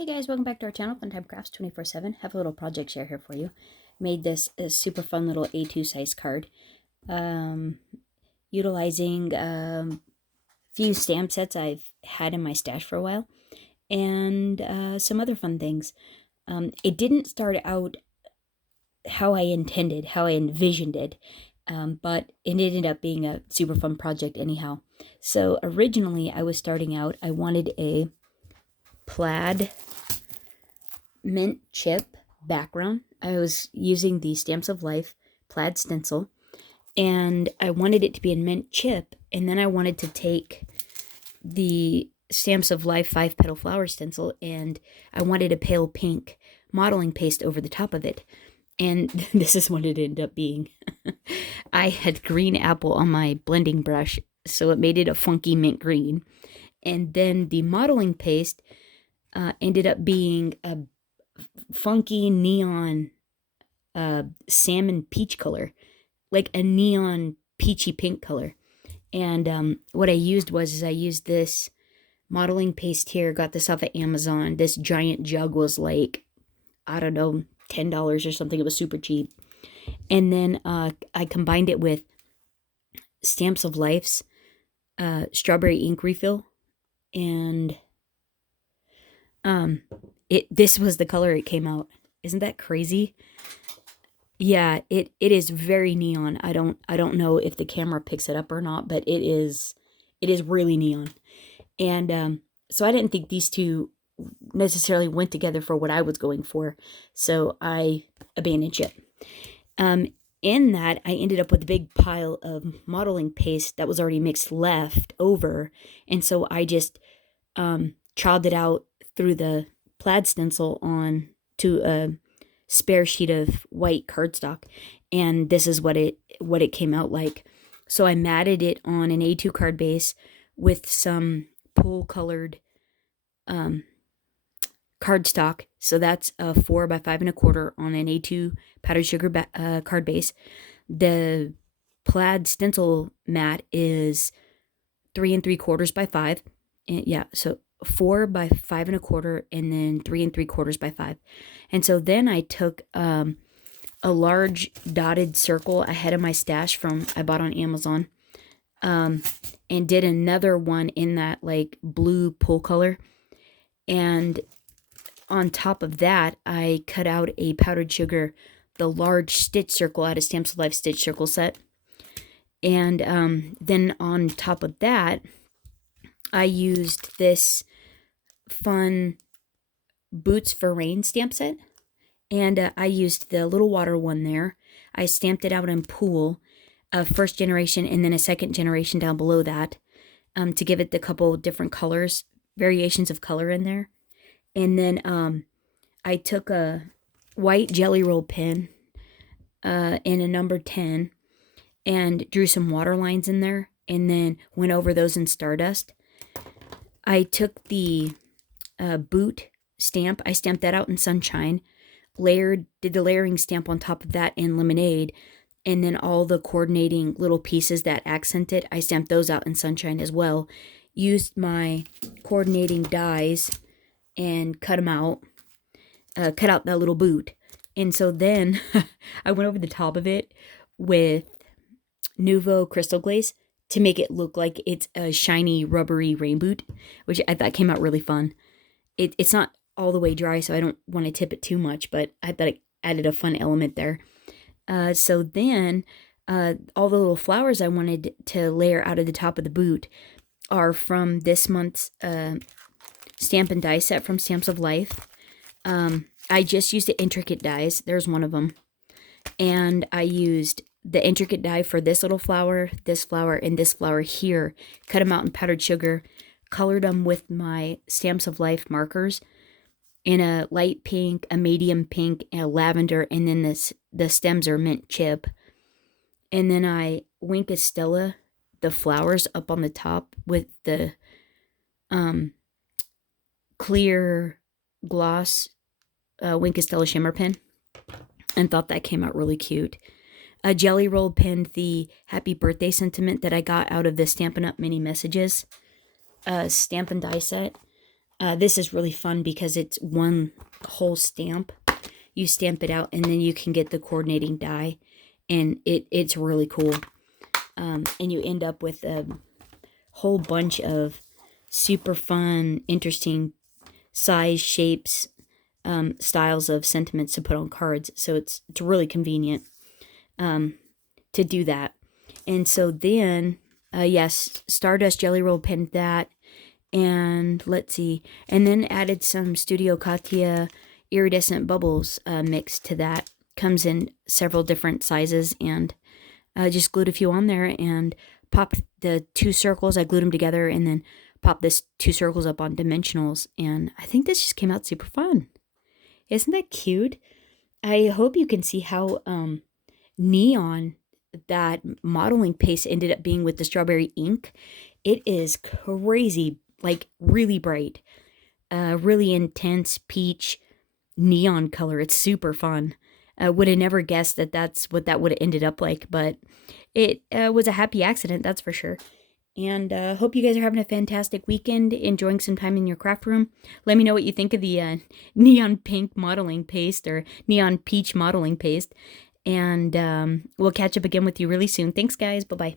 Hey guys, welcome back to our channel, Funtime Crafts 24/7. Have a little project share here for you. Made this a super fun little A2 size card, utilizing few stamp sets I've had in my stash for a while, and some other fun things. It didn't start out how I intended, how I envisioned it, but it ended up being a super fun project anyhow. So originally I was starting out, I wanted a plaid mint chip background. I was using the Stamps of Life plaid stencil, and I wanted it to be in mint chip, and then I wanted to take the Stamps of Life 5 petal flower stencil, and I wanted a pale pink modeling paste over the top of it. And this is what it ended up being. I had green apple on my blending brush, so it made it a funky mint green. And then the modeling paste ended up being a funky neon salmon peach color, like a neon peachy pink color. And what I used was I used this modeling paste here, got this off of Amazon. This giant jug was like, I don't know, $10 or something. It was super cheap. And then I combined it with Stamps of Life's strawberry ink refill, and this was the color it came out. Isn't that crazy? Yeah, it is very neon. I don't know if the camera picks it up or not, but it is really neon. And so I didn't think these two necessarily went together for what I was going for, so I abandoned ship. In that, I ended up with a big pile of modeling paste that was already mixed left over, and so I just trowed it out through the plaid stencil on to a spare sheet of white cardstock, and this is what it came out like. So I matted it on an A2 card base with some pool colored cardstock. So that's a 4 by 5 1/4 on an A2 powdered sugar card base. The plaid stencil mat is 3 3/4 by 5. And yeah, so 4 by 5 1/4, and then 3 3/4 by 5. And so then I took a large dotted circle I had in my stash from I bought on Amazon, and did another one in that like blue pool color. And on top of that, I cut out a powdered sugar, the large stitch circle out of Stamps of Life stitch circle set. And then on top of that, I used this fun Boots for Rain stamp set, and I used the little water one there. I stamped it out in pool, first generation, and then a second generation down below that, to give it the couple different colors, variations of color in there. And then I took a white jelly roll pen and a number 10 and drew some water lines in there, and then went over those in Stardust. I took the boot stamp, I stamped that out in Sunshine, did the layering stamp on top of that in Lemonade, and then all the coordinating little pieces that accent it, I stamped those out in Sunshine as well. Used my coordinating dies and cut them out, cut out that little boot. And so then I went over the top of it with Nuvo Crystal Glaze to make it look like it's a shiny, rubbery rain boot, which I thought came out really fun. It's not all the way dry, so I don't want to tip it too much, but I thought it added a fun element there. So then all the little flowers I wanted to layer out of the top of the boot are from this month's stamp and die set from Stamps of Life. I just used the intricate dies. There's one of them. And I used the intricate die for this little flower, and this flower here. Cut them out in powdered sugar. Colored them with my Stamps of Life markers in a light pink, a medium pink, and a lavender. And then the stems are mint chip. And then I Wink Estella the flowers up on the top with the clear gloss Wink Estella shimmer pen, and thought that came out really cute. A jelly roll pinned the happy birthday sentiment that I got out of the Stampin' Up! Mini Messages Stamp and Die set. This is really fun because it's one whole stamp. You stamp it out and then you can get the coordinating die, and it's really cool. And you end up with a whole bunch of super fun, interesting size, shapes, styles of sentiments to put on cards. So it's really convenient to do that. And so then, yes, Stardust Jelly Roll pinned that. And let's see. And then added some Studio Katia iridescent bubbles mixed to that. Comes in several different sizes, and just glued a few on there and popped the 2 circles. I glued them together and then popped this 2 circles up on dimensionals. And I think this just came out super fun. Isn't that cute? I hope you can see how neon that modeling paste ended up being with the strawberry ink. It is crazy, like really bright, really intense peach neon color. It's super fun. Would have never guessed that that's what that would have ended up like, but it was a happy accident, that's for sure. And hope you guys are having a fantastic weekend, enjoying some time in your craft room. Let me know what you think of the neon pink modeling paste or neon peach modeling paste. And we'll catch up again with you really soon. Thanks, guys. Bye-bye.